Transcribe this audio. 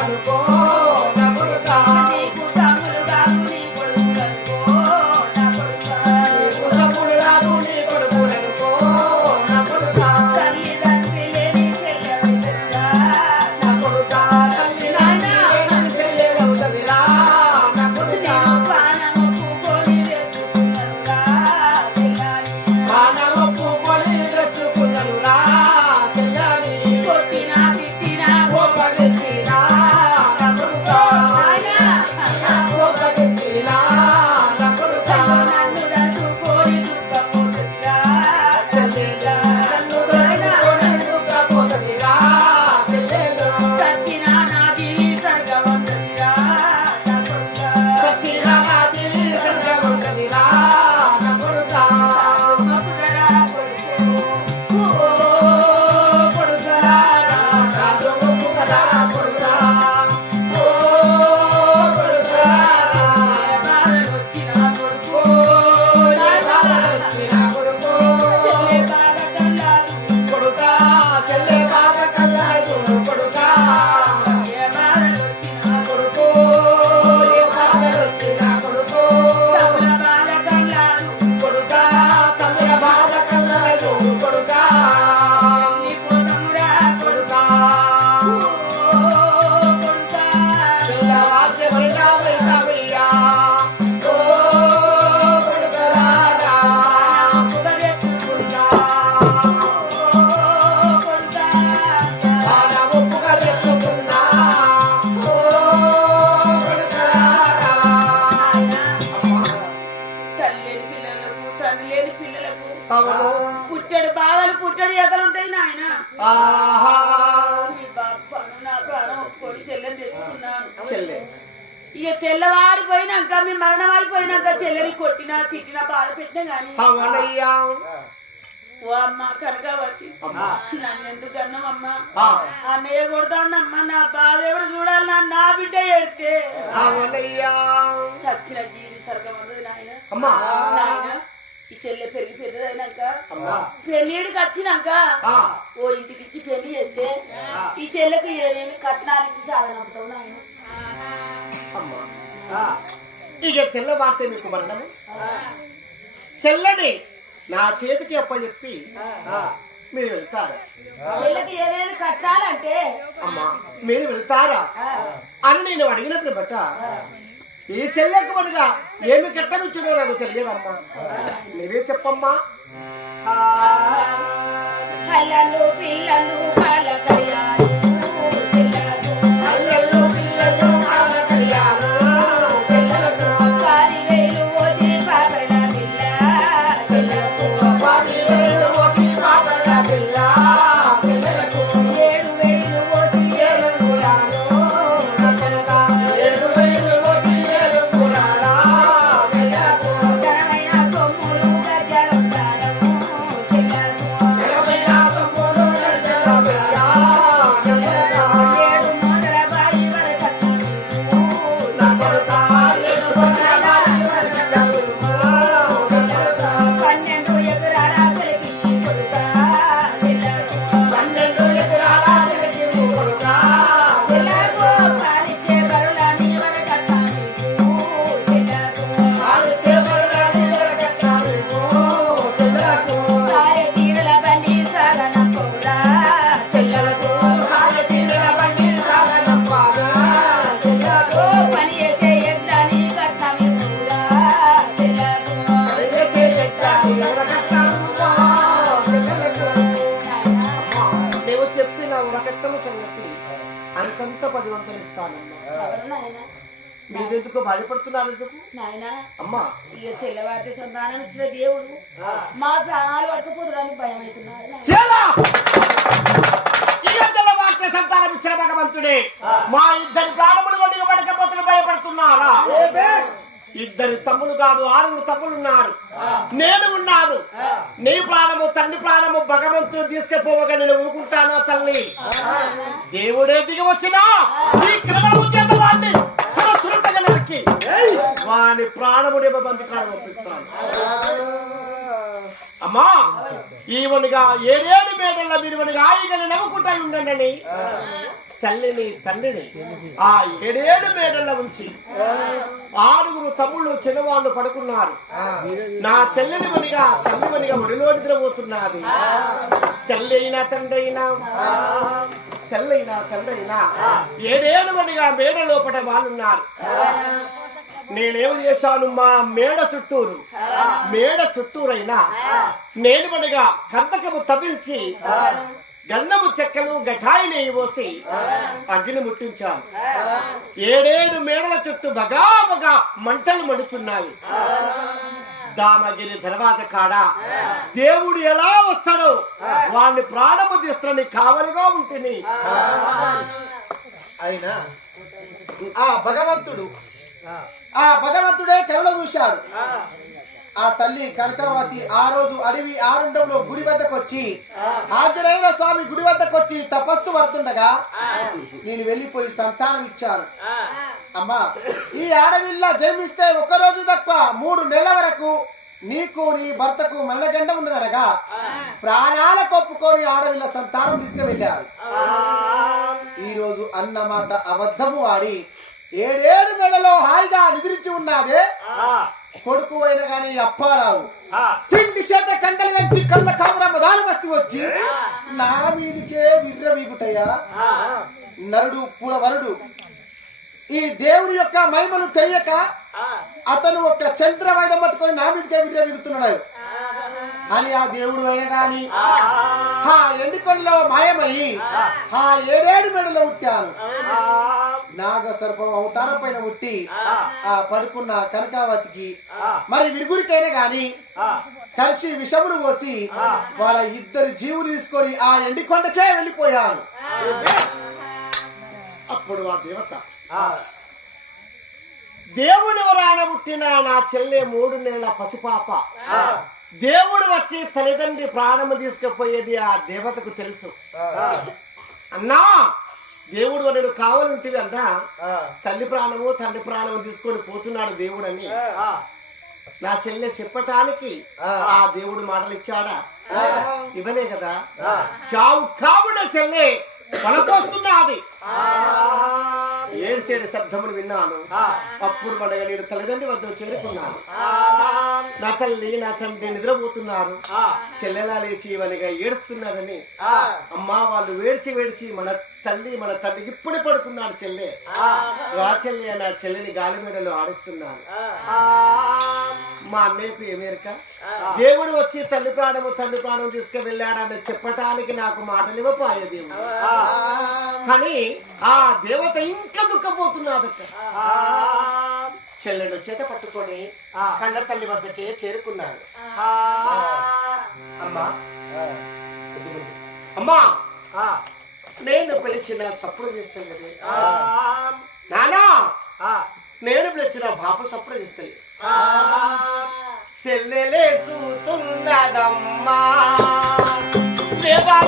Bye. తండ్రి లేని పిల్లలకు. పుట్టడు బాధలు పుట్టడు ఎగలుంటాయి నాయన. నీ బాబు నా ప్రాణం ఒప్పుకొని చెల్లెని తెచ్చుకున్నాను. చెల్లె. ఇక తెల్లవారిపోయినాక మీ మరణం అయిపోయినాక చెల్లెని కొట్టినా తిట్టినా బాధ పెట్టినా గాని. అవునయ్యా. ఓ అమ్మ కనకావతి నన్ను ఎందుకు ఆ, అన్నయ్య కొడతానమ్మా నా బాధ ఎవరు చూడాలి? నా నా బిడ్డ సచ్చిన జీవి నాయన. అమ్మా. నాయన ఈ చెల్లె పెరిగి పెద్దదైనాక అమ్మా. పెళ్ళిడికి వచ్చినాక ఓ ఇంటికి ఇచ్చి పెళ్ళి చేస్తే ఈ చెల్లెకు ఏమేమి కట్నాలు ఇచ్చి సాగనంపుతావు నాయన? అమ్మా. ఆ, ఇక తెల్లవారితే మీకు మరణము? చెల్లని నా చేతికి అప్పచెప్పి మీరు వెళ్తారా? చెల్లెకి ఏమేమి కట్టాలంటే అమ్మా మీరు వెళ్తారా? అని నేను అడిగినప్పుడు బట్ట ఈ చెల్లెకు మనగా ఏమి కట్టమిచ్చుడో నాకు తెలియదమ్మా. నువ్వే చెప్పమ్మా. పిల్లలు పిల్లలు మీరెందుకు బాధపడుతున్నారు ఎందుకు నాయనా? అమ్మా. ఇక తెల్లవారితే సంతానం ఇచ్చిన దేవుడు. మా ప్రాణాలు పట్టుకుపోతుడానికి భయం అవుతున్నారు సంతానం ఇచ్చిన భగవంతుడే. మా ఇద్దరి ప్రాణములు కొద్దిగా పడకపోతే భయపడుతున్నారా? ఇద్దరి తమ్ములు కాదు ఆరుగురు తమ్ములు ఉన్నారు. నేను ఉన్నాను. నీ ప్రాణము తండ్రి ప్రాణము భగవంతుడు తీసుకుపోవగా నేను ఊరుకుంటానా తల్లి? దేవుడే దిగి వచ్చినా వాని ప్రాణముడి బంధకాలు ఒప్పిస్తాను. అమ్మా ఈవనిగా ఏడేడు మేడల మీరు హాయిగా నవ్వుకుంటా ఉండండి. తల్లిని తండ్రిని ఆ ఏడేడు మేడల ఉంచి ఆరుగురు తమ్ముళ్ళు చిన్నవాళ్ళు పడుకున్నారు. నా చెల్లెని మనిగా తల్లి మనిగా ఒడిలో నిద్రపోతున్నది. తల్లి అయినా తండ్రి అయినా తెల్లైనా తండ్రైనా ఏడేడు మనిగా మేడ లోపల వాళ్ళున్నారు నేనేం చేశాను మా మేడ చుట్టూరు. మేడ చుట్టూరైనా నేను మనగా కంతకము తవ్వించి గంధము చెక్కలు గఠాయి నెయ్యి పోసి అగ్ని ముట్టించాను ఏడేడు మేడల చుట్టూ బగా బగా మంటలు మడుతున్నాయి దామగిరి తర్వాత కాడ దేవుడు ఎలా వస్తాడో వాడిని ప్రాణము తీస్తాడని కావలిగా ఉంటుంది అయినా ఆ భగవంతుడు ఆ భగవంతుడే కలలో చూశారు ఆ తల్లి కనకావతి ఆ రోజు అడవి ఆరుండంలో గుడి వద్దకు వచ్చి ఆంజనేయ స్వామి గుడి వద్దకు వచ్చి తపస్సు పడుతుండగా నేను వెళ్ళిపోయి సంతానం ఇచ్చాను. అమ్మా ఈ ఆడవిల్ల జన్మిస్తే రోజు తప్ప మూడు నెలల వరకు నీకు నీ భర్తకు మరణగండం ఉన్నదనగా ప్రాణాల కొప్పుకొని ఆడవిల్ల సంతానం తీసుకువెళ్ళారు. ఈ రోజు అన్నమాట అబద్ధము ఆడి ఏడేడు మెడలో హాయిగా నిద్రించి ఉన్నదే కొడుకు అయిన గాని అప్పారావు. తిండి చేత కండలు వెంచి కళ్ళ కామరమ్మ దాని వస్తి వచ్చి నా మీదికే విగ్ర వీగుటయ్యా? నరుడు పూలవరుడు ఈ దేవుని యొక్క మహిమను తెలియక అతను ఒక చంద్రమైదం పట్టుకొని నా మీదకే వీగుతున్నాడు. అని ఆ దేవుడు అయిన గాని ఆ. ఎండికొండలో మాయమయ్యి ఆ. ఏడేడు మెడలో ఉట్టాను. నాగ సర్పం అవతారం పైన ఉట్టి ఆ. పడుకున్న కనకావతికి మరి విరుగురికైనా గాని కలిసి విషమును పోసి వాళ్ళ ఇద్దరు జీవులు తీసుకొని ఆ ఎండి కొండకే వెళ్ళిపోయాను అప్పుడు ఆ దేవత దేవుని వరాన పుట్టిన నా చెల్లె మూడు నెలల పసిపాప. దేవుడు వచ్చి తల్లిదండ్రి ప్రాణము తీసుకుపోయేది ఆ దేవతకు తెలుసు. అన్నా దేవుడు వనడు కావాలంటివి అన్నా తల్లి ప్రాణము తండ్రి ప్రాణము తీసుకొని పోతున్నాడు దేవుడని. నా చెల్లె చెప్పటానికి ఆ. దేవుడు మాటలు ఇచ్చాడా ఇవ్వలే కదా? చావు కావున చెల్లె పలకొస్తున్నది ఏడ్చేడు శబ్దములు విన్నాను. అప్పుడు మనగా నేను తల్లిదండ్రి వద్ద చేరుకున్నాను. నా తల్లి నా తండ్రి నిద్రపోతున్నారు. చెల్లెలా లేచి మనగా ఏడుస్తున్నారని. అమ్మా వాళ్ళు వేడ్చి వేడ్చి మన తల్లి మన తండ్రికి ఇప్పుడు పడుకున్నాడు చెల్లె. రా చెల్లి నా చెల్లెని గాలి మీదలో ఆడిస్తున్నాను మా అన్నయ్యకు ఏమేరక దేవుడు వచ్చి తల్లి ప్రాణము తండ్రి ప్రాణం తీసుకువెళ్ళాడని చెప్పటానికి నాకు మాటలివ్వపాయే దేవుడు కానీ ఆ దేవత ఇంకా ఎట్లా చెల్లెడు చేత పట్టుకొని కళ్ళ తల్లి వద్దకే చేరుకున్నాడు. అమ్మా. అమ్మా. నేను పిలిచిన సప్పుడు చేస్తుంది నానా. నేను పిలిచిన బాప సప్పుడు చేస్తుంది చెల్లెలే చూస్తున్నదమ్మా. లేవా